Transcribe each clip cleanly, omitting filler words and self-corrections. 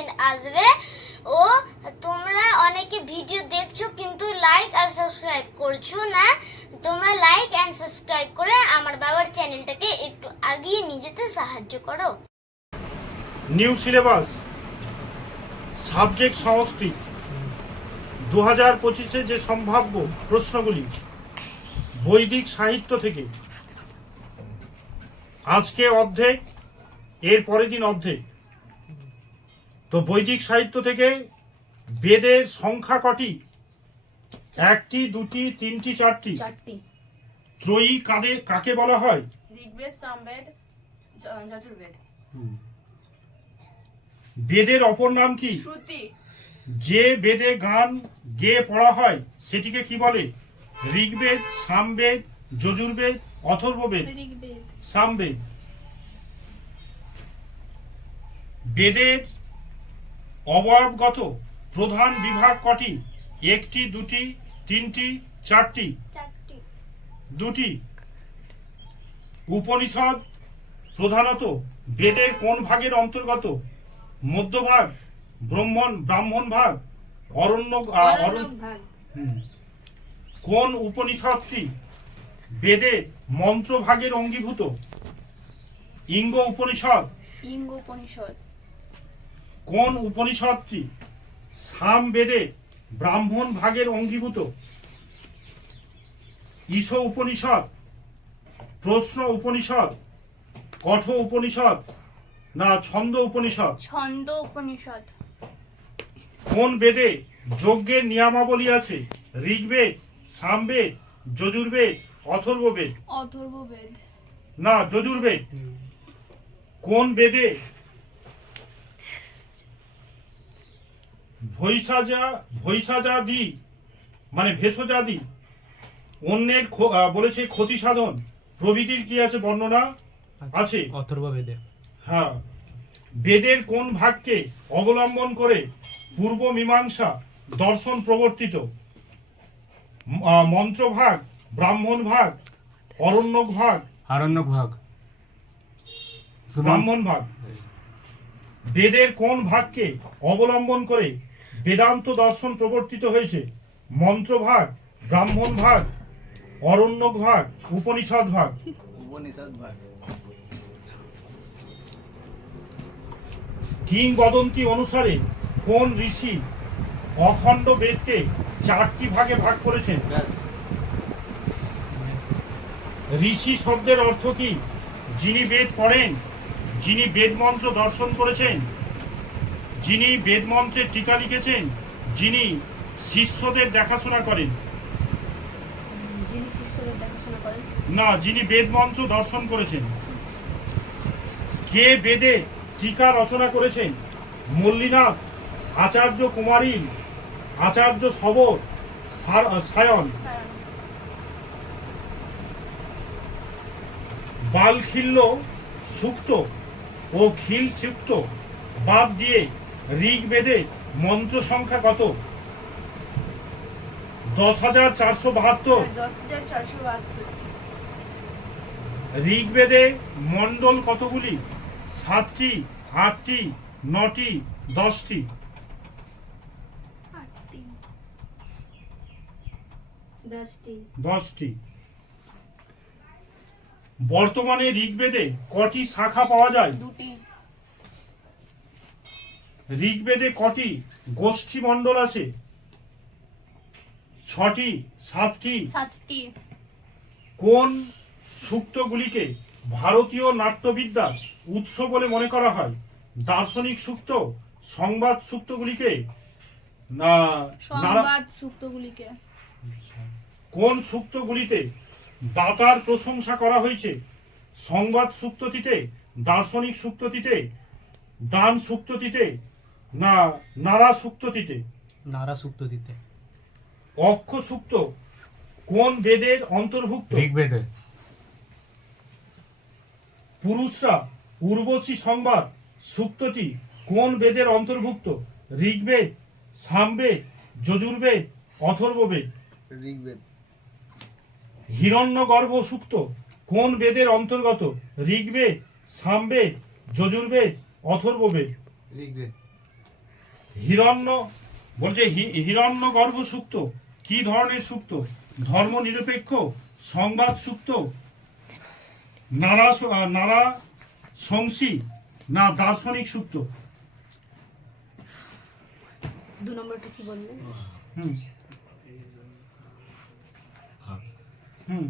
Notification আসবে। ও তোমরা অনেকে ভিডিও দেখছো কিন্তু লাইক আর সাবস্ক্রাইব করছো না। তোমরা লাইক এন্ড সাবস্ক্রাইব করে আমার বাবার চ্যানেলটাকে একটু আগিয়ে নিয়ে যেতে সাহায্য করো। নিউ সিলেবাস সাবজেক্ট সংস্কৃত 2025-এ যে সম্ভাব্য প্রশ্নগুলি বৈদিক সাহিত্য থেকে, আজকে অর্ধেক, এর পরের দিন অর্ধেক। তো বৈদিক সাহিত্য থেকে বেদের সংখ্যা কটি? 1টি, 2টি, 3টি, 4টি? 4টি। ত্রয়ী কাকে বলা হয়? ঋগ্বেদ, সামবেদ, যজুর্বেদ। বেদের অপর নাম কি? শ্রুতি। যে বেদে গান গেয়ে পড়া হয় সেটিকে কি বলে? ঋগ্বেদ, সামবেদ, যজুর্বেদ, অথর্ববেদ? ঋগ্বেদ। সামবেদ। বেদের অবয়বগত প্রধান বিভাগ কটি? 1টি, 2টি, 3টি, 4টি? 2টি। উপনিষদ প্রধানত বেদের কোন ভাগের অন্তর্গত? মধ্যভাগ, ব্রাহ্মণ ভাগ, অরণ্যক ভাগ? কোন উপনিষদটি বেদের মন্ত্র ভাগের অঙ্গীভূত? ইঙ্গ উপনিষদ? কোন উপনিষদটি সাম বেদে ব্রাহ্মণ ভাগের অঙ্গীভূত? ঈশ উপনিষদ, প্রশ্ন উপনিষদ, কঠ উপনিষদ না ছন্দ উপনিষদ? ছন্দ উপনিষদ। কোন বেদে যজ্ঞের নিয়মাবলী আছে? ঋগ্বেদ, সামবেদ, যজুর্বেদ, অথর্ববেদ? অথর্ববেদ। না, যজুর্বেদ। কোন বেদে ভৈষাজাদি মানে ভেষজাদি অন্যের বলেছে ক্ষতি সাধন প্রভৃতির কি আছে বর্ণনা আছে? অথর্ববেদে। হ্যাঁ। বেদের কোন ভাগকে অবলম্বন করে পূর্ব মীমাংসা দর্শন প্রবর্তিত? মন্ত্র ভাগ, ব্রাহ্মণ ভাগ, অরণ্যক ভাগ? আরণ্যক ভাগ। ব্রাহ্মণ ভাগ। বেদের কোন ভাগকে অবলম্বন করে বেদান্ত দর্শন প্রবর্তিত হয়েছে? মন্ত্র ভাগ, ব্রাহ্মণ ভাগ, অরণ্যক ভাগ, উপনিষদ ভাগ? উপনিষদ ভাগ। কিংবদন্তি অনুসারে কোন ঋষি অখণ্ড বেদকে 4টি ভাগে ভাগ করেছেন? ঋষি শব্দের অর্থ কি? যিনি বেদ পড়েন, যিনি বেদ মন্ত্র দর্শন করেছেন, যিনি বেদ মন্ত্রের টিকা লিখেছেন, যিনি শিষ্যদের দেখাশোনা করেন? না, যিনি বেদ মন্ত্র দর্শন করেছেন। কে বেদে টিকা রচনা করেছেন? মল্লিনাথ, আচার্য কুমারী, আচার্য সবর, সায়ন? বালখিল্য সূক্ত ও খিল সূক্ত বাদ দিয়ে ঋগ্বেদে মন্ত্র সংখ্যা কত? 10,472। ঋগ্বেদে মণ্ডল কতগুলি? 7টি, 8টি, 9টি, 10টি? 10টি। বর্তমানে ঋগ্বেদে কটি শাখা পাওয়া যায়? 2টি। ঋগ্বেদে কটি গোষ্ঠী মণ্ডল আছে? 6টি, 7টি? 7টি। কোন সূক্তগুলিকে ভারতীয় নাট্যবিদ্যার উৎস বলে মনে করা হয়? দার্শনিক সূক্ত, সংবাদ সূক্তগুলিকে না সংবাদ সূক্তগুলিকে? কোন সূক্তগুলিতে দাতার প্রশংসা করা হয়েছে? সংবাদ সূক্তটিতে, দার্শনিক সূক্তটিতে, দান সূক্তটিতে না নারা সূক্তটিতে? নারা সূক্তটিতে। অক্ষ সূক্ত কোন বেদের অন্তর্ভুক্ত? ঋগ্বেদে। পুরুষরা উর্বশী সংবাদ সূক্তটি কোন বেদের অন্তর্ভুক্ত? ঋগ্বেদ, সামবেদ, যজুর্বেদ, অথর্ববেদ? ঋগ্বেদ। হিরণ্যগর্ভ সূক্ত কোন বেদের হিরণ্য বলছে হিরণ্য গর্ভ সুক্ত কি ধরনের সুক্ত? ধর্ম নিরপেক্ষ সংবাদ সুক্ত, নারা সংসি না দার্শনিক সুক্ত? 2 নম্বরটা কি বললেন? হুম হুম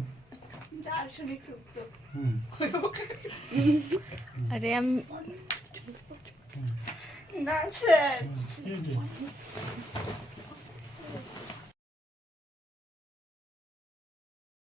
দার্শনিক সুক্ত। হুম আরে আমি না স্যার,